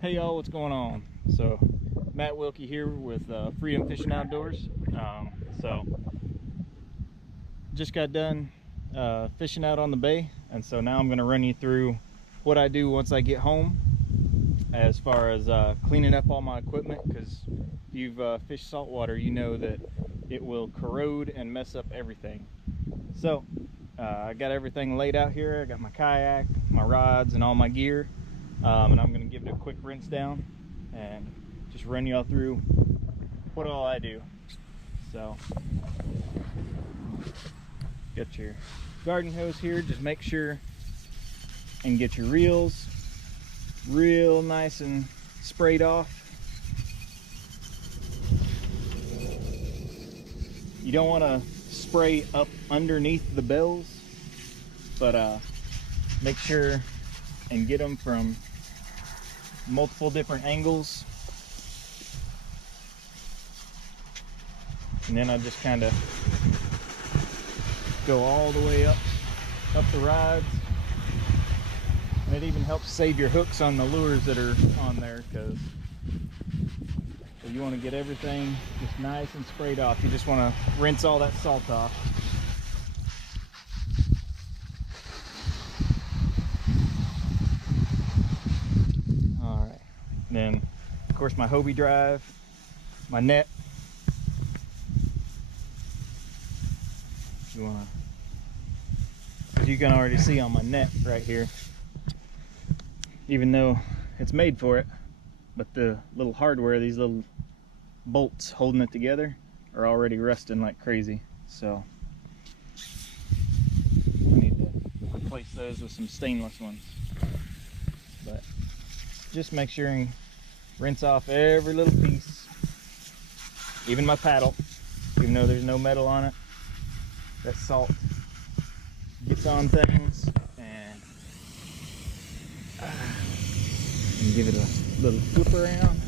Hey y'all, what's going on? So Matt Wilkie here with Freedom Fishing Outdoors. Just got done fishing out on the bay, and so now I'm going to run you through what I do once I get home as far as cleaning up all my equipment, because if you've fished saltwater, you know that it will corrode and mess up everything. So I got everything laid out here. I got my kayak, my rods, and all my gear. And I'm going to give it a quick rinse down and just run y'all through what all I do. So, got your garden hose here. Just make sure and get your reels real nice and sprayed off. You don't want to spray up underneath the bells, but make sure and get them from multiple different angles. And then I just kind of go all the way up the rods. And it even helps save your hooks on the lures that are on there, because so you want to get everything just nice and sprayed off. You just want to rinse all that salt off. Then, of course, my Hobie drive, my net. As you can already see on my net right here, even though it's made for it, but the little hardware, these little bolts holding it together, are already rusting like crazy. So I need to replace those with some stainless ones. But just make sure and rinse off every little piece, even my paddle, even though there's no metal on it. That salt gets on things, and give it a little flip around.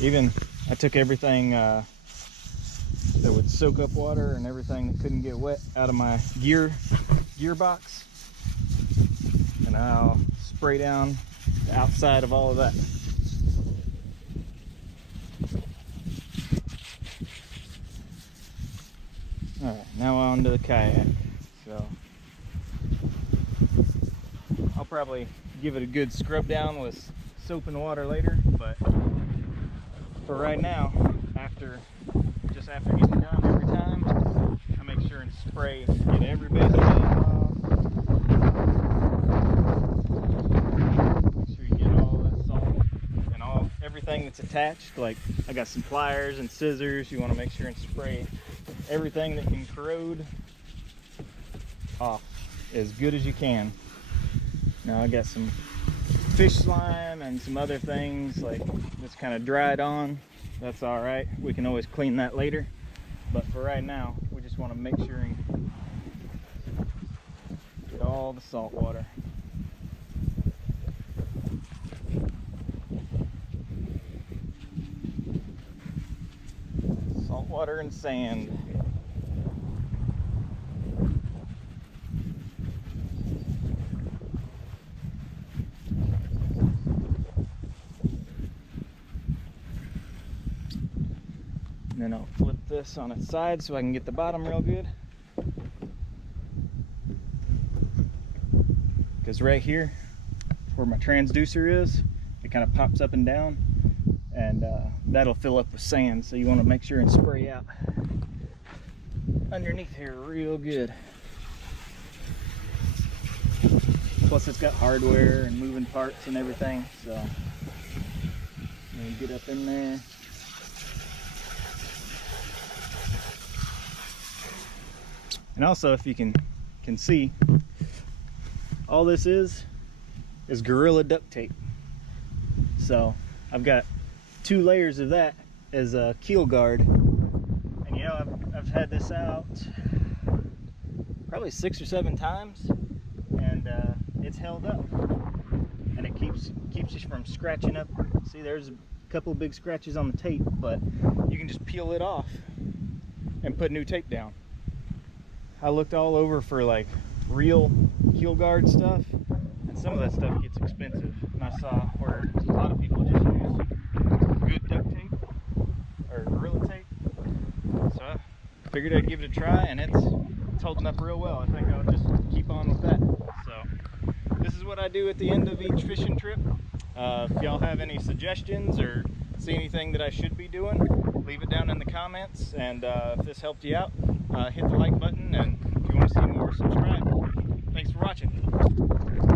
Even I took everything that would soak up water and everything that couldn't get wet out of my gear box, and I'll spray down the outside of all of that. All right, now on to the kayak. So I'll probably give it a good scrub down with soap and water later, but for right now, just after getting done every time, I make sure and spray, get every bit of it off. Make sure you get all that salt and everything that's attached. Like, I got some pliers and scissors. You want to make sure and spray everything that can corrode off as good as you can. Now I got some fish slime and some other things like that's kind of dried on. That's all right, we can always clean that later, but for right now we just want to make sure and get all the salt water. Salt water and sand. And then I'll flip this on its side so I can get the bottom real good. Because right here, where my transducer is, it kind of pops up and down, and that'll fill up with sand. So you want to make sure and spray out underneath here real good. Plus it's got hardware and moving parts and everything, so I'm gonna get up in there. And also, if you can see, all this is Gorilla duct tape. So I've got 2 layers of that as a keel guard. And you know, I've had this out probably 6 or 7 times, and it's held up. And it keeps you from scratching up. See, there's couple of big scratches on the tape, but you can just peel it off and put new tape down. I looked all over for like real keel guard stuff, and some of that stuff gets expensive. And I saw where a lot of people just use good duct tape or Gorilla tape. So I figured I'd give it a try, and it's holding up real well. I think I'll just keep on with that. So this is what I do at the end of each fishing trip. If y'all have any suggestions or see anything that I should be doing, leave it down in the comments. And if this helped you out, hit the like button, and if you want to see more, subscribe. Thanks for watching.